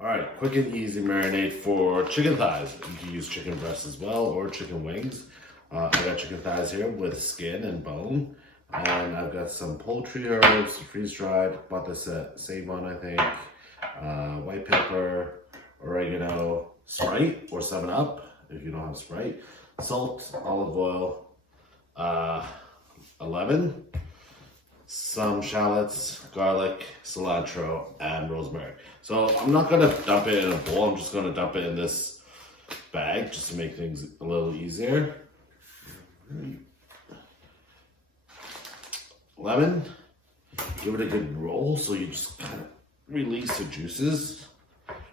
Alright, quick and easy marinade for chicken thighs. You can use chicken breasts as well or chicken wings. I got chicken thighs here with skin and bone. And I've got some poultry herbs, freeze-dried, bought this at Save-On, I think. White pepper, oregano, Sprite or 7-Up if you don't have Sprite. Salt, olive oil, a lemon, some shallots, garlic, cilantro, and rosemary. So I'm not gonna dump it in a bowl, I'm just gonna dump it in this bag just to make things a little easier. Lemon, give it a good roll so you just kind of release the juices.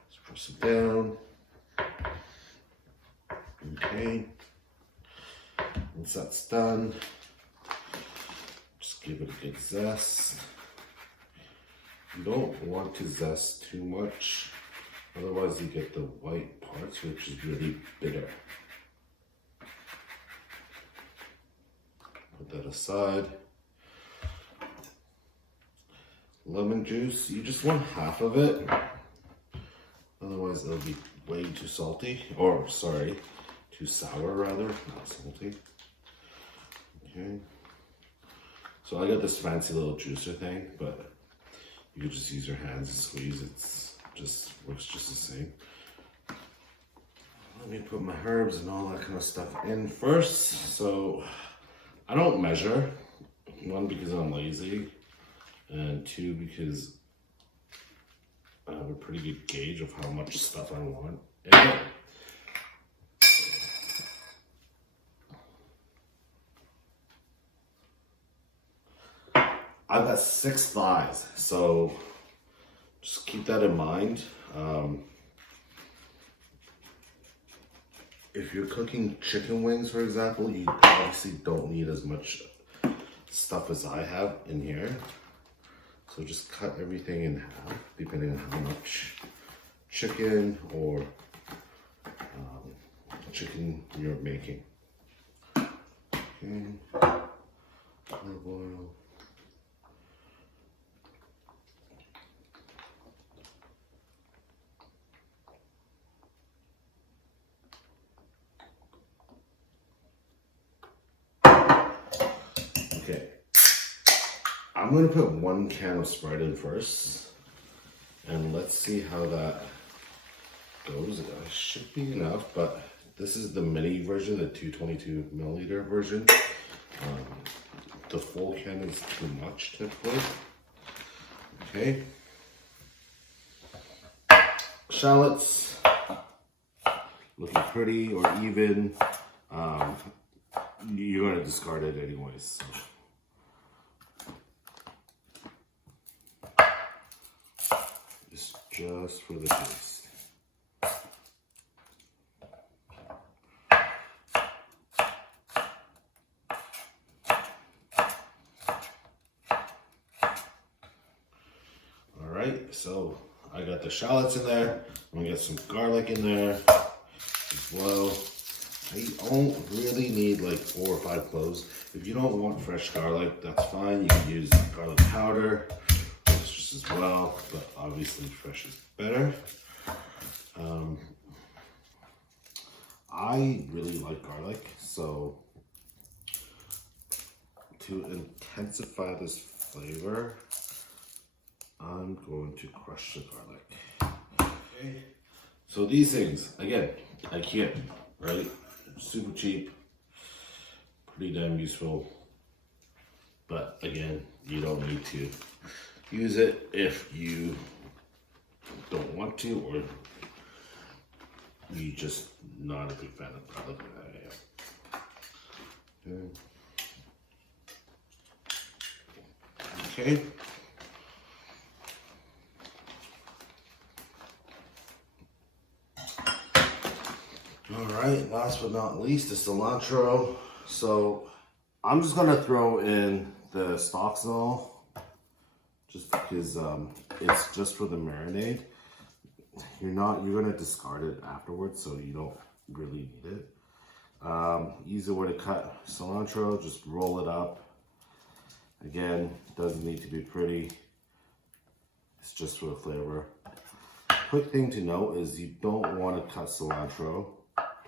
Just press it down. Okay. Once that's done, just give it a good zest. You don't want to zest too much, otherwise you get the white parts, which is really bitter. Put that aside. Lemon juice, you just want half of it, otherwise it'll be way too salty, or sorry, too sour rather, not salty. Okay, so I got this fancy little juicer thing, but you could just use your hands and squeeze. It's just works just the same. Let me put my herbs and all that kind of stuff in first. So I don't measure, one because I'm lazy, and two because I have a pretty good gauge of how much stuff I want in it. I've got 6 thighs, so just keep that in mind. If you're cooking chicken wings, for example, you obviously don't need as much stuff as I have in here. So just cut everything in half, depending on how much chicken or chicken you're making. Okay, olive oil. Okay, I'm gonna put 1 can of Sprite in first, and let's see how that goes. It should be enough, but this is the mini version, the 222 milliliter version. The full can is too much typically. Okay. Shallots, looking pretty or even. You're gonna discard it anyways. So. It's just for the taste. Alright, so I got the shallots in there. I'm gonna get some garlic in there as well. I don't really need like 4 or 5 cloves. If you don't want fresh garlic, that's fine. You can use garlic powder just as well, but obviously fresh is better. I really like garlic, so to intensify this flavor, I'm going to crush the garlic. Okay. So these things, again, IKEA, right? Super cheap, pretty damn useful, but again, you don't need to use it if you don't want to, or you're just not a big fan of garlic like I am. Okay. Alright, last but not least, the cilantro. So I'm just gonna throw in the stalks and all, just because it's just for the marinade. You're gonna discard it afterwards, so you don't really need it. Easy way to cut cilantro, just roll it up. Again, doesn't need to be pretty. It's just for the flavor. quick thing to note is you don't want to cut cilantro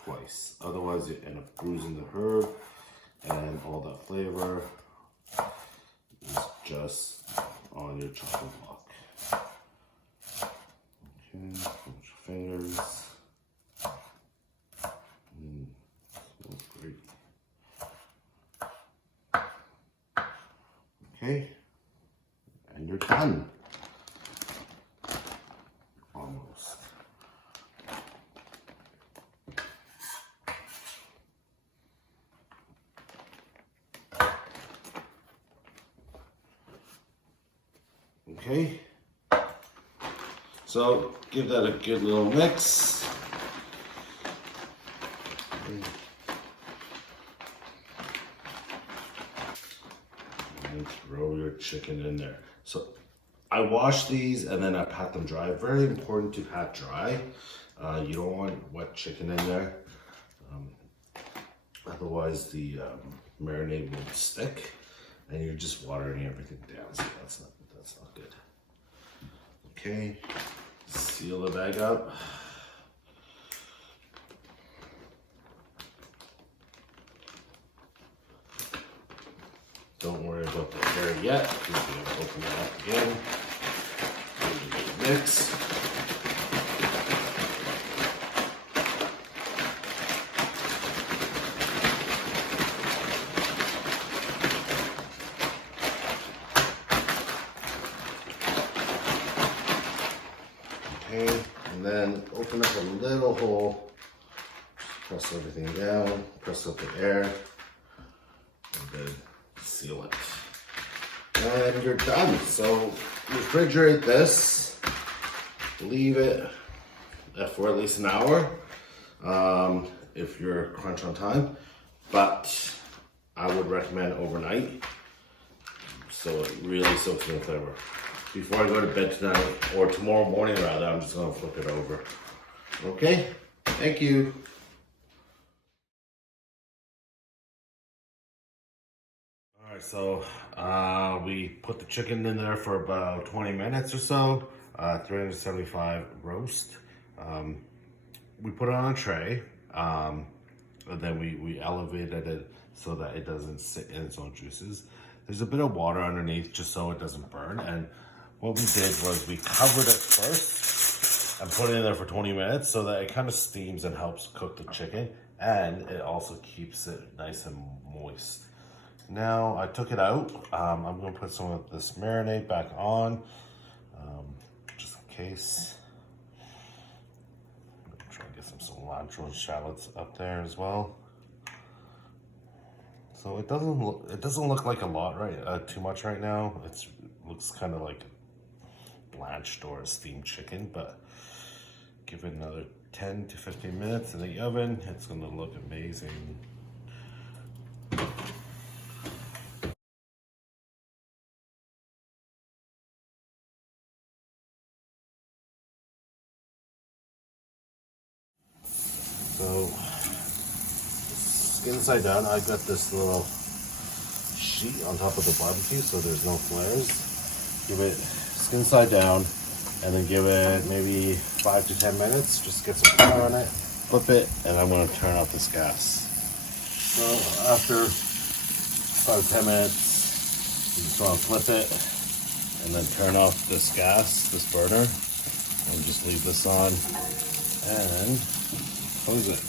twice. Otherwise you end up bruising the herb and all that flavor is just on your chopping block. Okay, put your fingers. Smells great. Okay, and you're done. Almost. Okay, so give that a good little mix. And throw your chicken in there. So I wash these and then I pat them dry. Very important to pat dry. You don't want wet chicken in there. Otherwise the marinade will stick and you're just watering everything down. So that's not good. Okay, seal the bag up. Don't worry about the hair yet, because we have to open it up again. Mix. Okay, and then open up a little hole. Press everything down, press up the air, and then seal it. And you're done. So refrigerate this, leave it for at least an hour if you're crunch on time, but I would recommend overnight so it really soaks in the flavor. Before I go to bed tonight, or tomorrow morning rather, I'm just gonna flip it over. Okay, thank you. All right, so we put the chicken in there for about 20 minutes or so, 375 roast. We put it on a tray, and then we elevated it so that it doesn't sit in its own juices. There's a bit of water underneath just so it doesn't burn, and what we did was we covered it first and put it in there for 20 minutes so that it kind of steams and helps cook the chicken, and it also keeps it nice and moist. Now I took it out. I'm gonna put some of this marinade back on, just in case. I'm gonna try and get some cilantro and shallots up there as well. So it doesn't look like a lot, right? Too much right now. It looks kind of like blanched or a steamed chicken, but give it another 10 to 15 minutes in the oven. It's gonna look amazing. So, skin side down, I got this little sheet on top of the barbecue so there's no flares. Give it skin side down and then give it maybe 5 to 10 minutes. Just get some fire on it, flip it, and I'm going to turn off this gas. So after 5 to 10 minutes, you just want to flip it and then turn off this gas, this burner, and just leave this on and close it.